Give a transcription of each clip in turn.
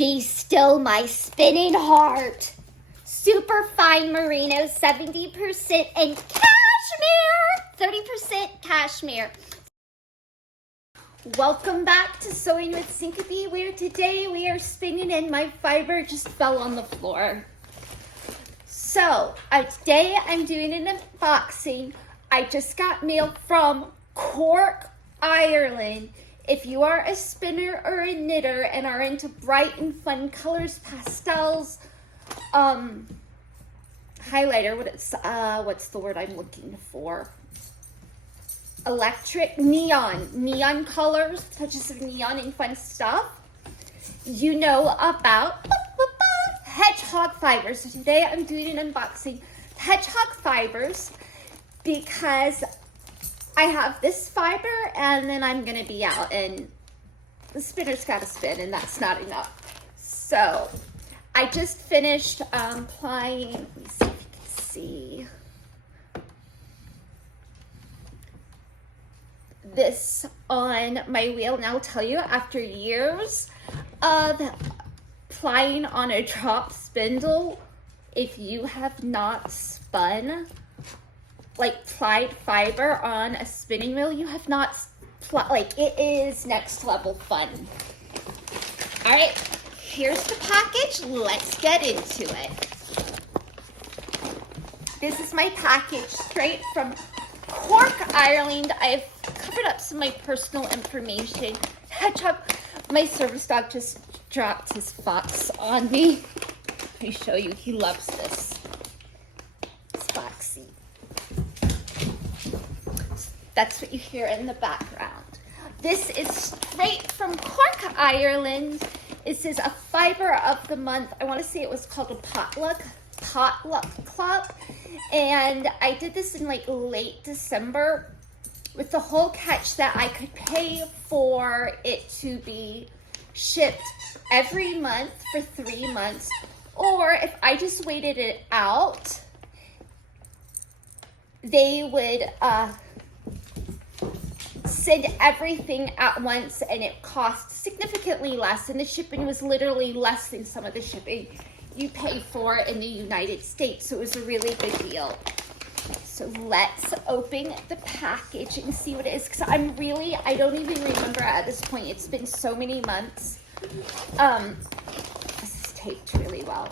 Be still my spinning heart. Super fine merino, 70%, and cashmere, 30% cashmere. Welcome back to Sewing with Syncope, where today we are spinning and my fiber just fell on the floor. So today I'm doing an unboxing. I just got mail from Cork, Ireland. If you are a spinner or a knitter and are into bright and fun colors, pastels, highlighter, what's the word I'm looking for? Electric, neon colors, touches of neon and fun stuff. You know about Hedgehog Fibres. So today I'm doing an unboxing Hedgehog Fibres because I have this fiber and then I'm gonna be out and the spinner's gotta spin and that's not enough. So I just finished applying, let me see if you can see. This on my wheel, and I'll tell you, after years of applying on a drop spindle, if you have not spun, like plied fiber on a spinning wheel, you have not, it is next level fun. All right, here's the package. Let's get into it. This is my package straight from Cork, Ireland. I've covered up some of my personal information. Hedgehog, my service dog just dropped his fox on me. Let me show you, he loves this. It's Foxy. That's what you hear in the background. This is straight from Cork, Ireland. This is a fiber of the month. I want to say it was called a Potluck Club. And I did this in like late December with the whole catch that I could pay for it to be shipped every month for 3 months, or if I just waited it out, they would send everything at once and it cost significantly less, and the shipping was literally less than some of the shipping you pay for in the United States. So it was a really good deal. So let's open the package and see what it is, because I don't even remember at this point. It's been so many months. This is taped really well.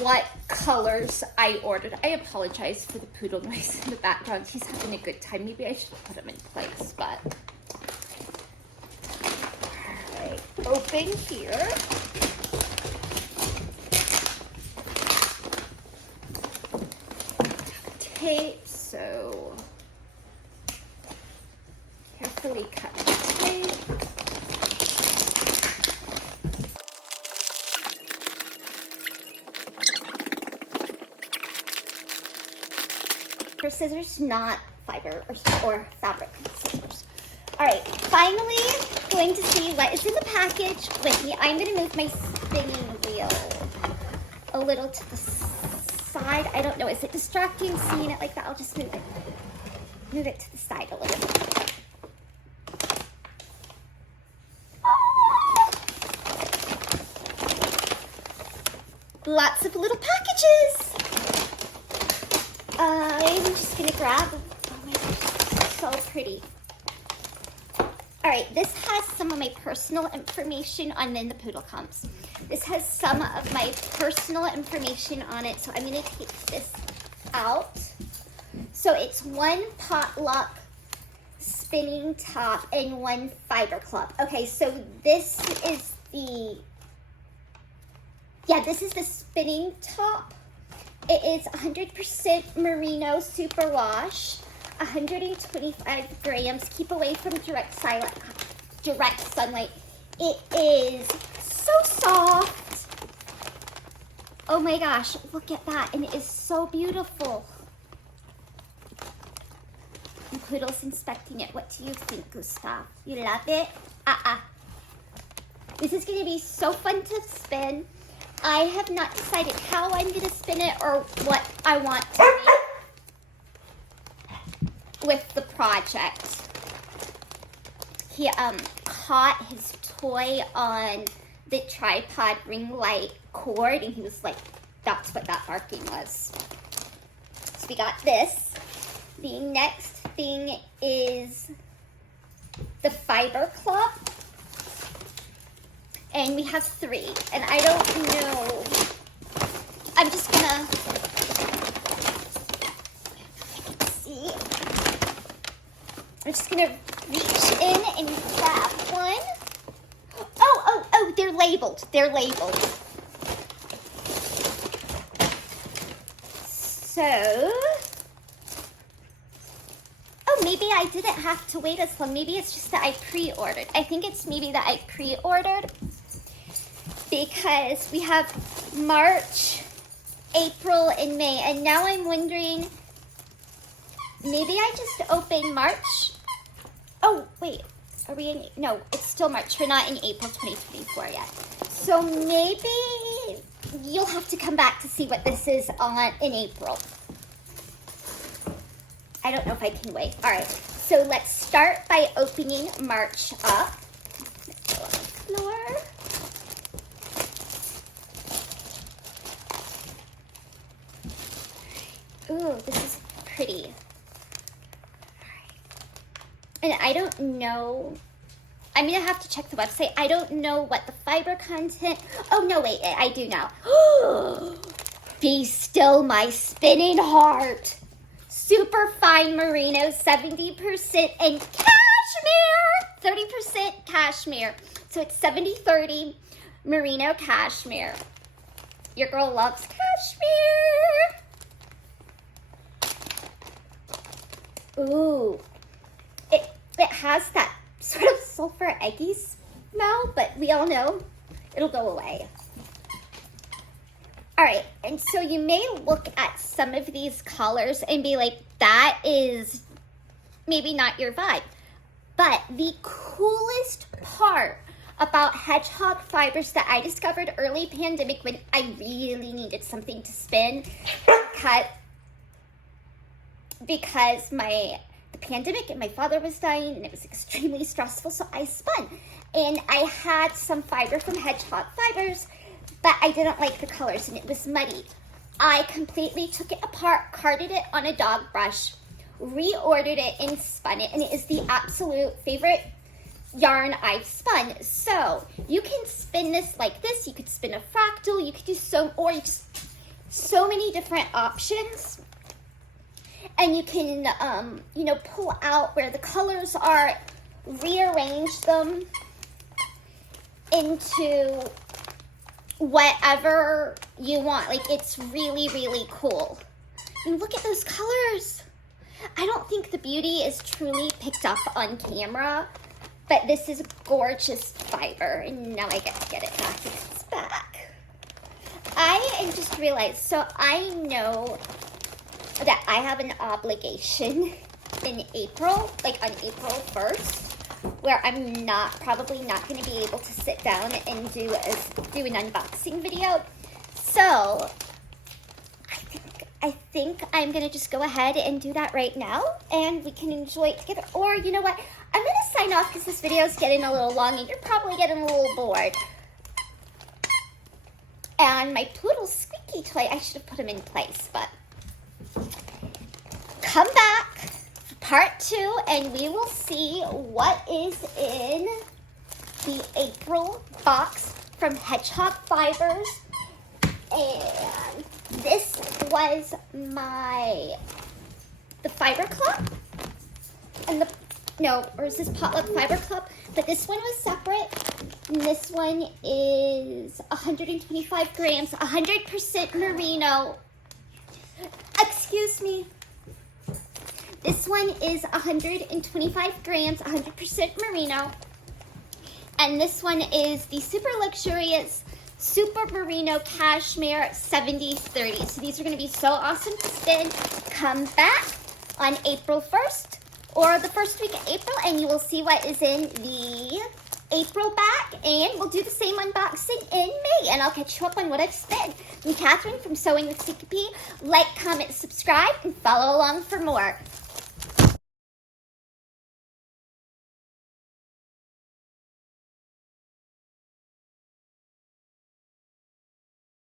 What colors I ordered. I apologize for the poodle noise in the background. He's having a good time. Maybe I should put him in place, but. All right, open here. Tape, so carefully cut the tape. For scissors, not fiber or fabric scissors. All right, finally going to see what is in the package with me. I'm going to move my spinning wheel a little to the side. I don't know, is it distracting seeing it like that? I'll just move it to the side a little bit. Lots of little packages. I'm just gonna grab, oh my gosh, so pretty. All right, this has some of my personal information on, then the poodle comes. This has some of my personal information on it, so I'm gonna take this out. So it's one Potluck spinning top and one fiber club. Okay, so this is the spinning top. It is 100% merino superwash, 125 grams. Keep away from direct sunlight. It is so soft. Oh my gosh, look at that. And it is so beautiful. And Poodle's inspecting it. What do you think, Gustav? You love it? This is going to be so fun to spin. I have not decided how I'm going to spin it or what I want to make with the project. He caught his toy on the tripod ring light cord, and he was like, that's what that barking was. So we got this. The next thing is the fiber club. And we have 3. And I don't know. I'm just gonna see. I'm just gonna reach in and grab one. Oh, they're labeled. They're labeled. So, maybe I didn't have to wait as long. Maybe it's just that I pre-ordered. I think it's maybe that I pre-ordered because we have March, April, and May. And now I'm wondering, maybe I just opened March. Oh, wait. Are we in? No, it's still March. We're not in April 2024 yet. So maybe you'll have to come back to see what this is in April. I don't know if I can wait. All right, so let's start by opening March up. Go on the floor. Ooh, this is pretty. All right. And I don't know. I'm gonna have to check the website. I don't know what the fiber content. Oh no, wait, I do now. Be still my spinning heart. Super fine merino, 70% and cashmere, 30% cashmere. So it's 70-30 merino cashmere. Your girl loves cashmere. Ooh, it has that sort of sulfur eggy smell, but we all know it'll go away. All right, and so you may look at some of these colors and be like, that is maybe not your vibe. But the coolest part about Hedgehog Fibres that I discovered early pandemic when I really needed something to spin, because the pandemic and my father was dying and it was extremely stressful, so I spun. And I had some fiber from Hedgehog Fibres, but I didn't like the colors and it was muddy. I completely took it apart, carded it on a dog brush, reordered it and spun it, and it is the absolute favorite yarn I've spun. So you can spin this like this, you could spin a fractal, you could do so many different options. And you can, pull out where the colors are, rearrange them into whatever you want. Like, it's really, really cool. And look at those colors. I don't think the beauty is truly picked up on camera, but this is gorgeous fiber. And now I get to get it back in its back. I just realized, so I know that I have an obligation in April, like on April 1st, where I'm probably not going to be able to sit down and do an unboxing video. So I think I'm going to just go ahead and do that right now, and we can enjoy it together. Or you know what? I'm going to sign off because this video is getting a little long and you're probably getting a little bored. And my poodle squeaky toy, I should have put him in place, but come back for part 2 and we will see what is in the April box from Hedgehog Fibres. And this was the fiber club, and or is this Potluck fiber club? But this one was separate, and this one is 125 grams, 100% merino. Excuse me. This one is 125 grams, 100% merino. And this one is the super luxurious Super Merino Cashmere 70-30. So these are going to be so awesome to spin. Come back on April 1st or the first week of April and you will see what is in the April bag. And we'll do the same unboxing in May. And I'll catch you up on what I've spent. I'm Katherine from Sewing with Syncope. Like, comment, subscribe, and follow along for more.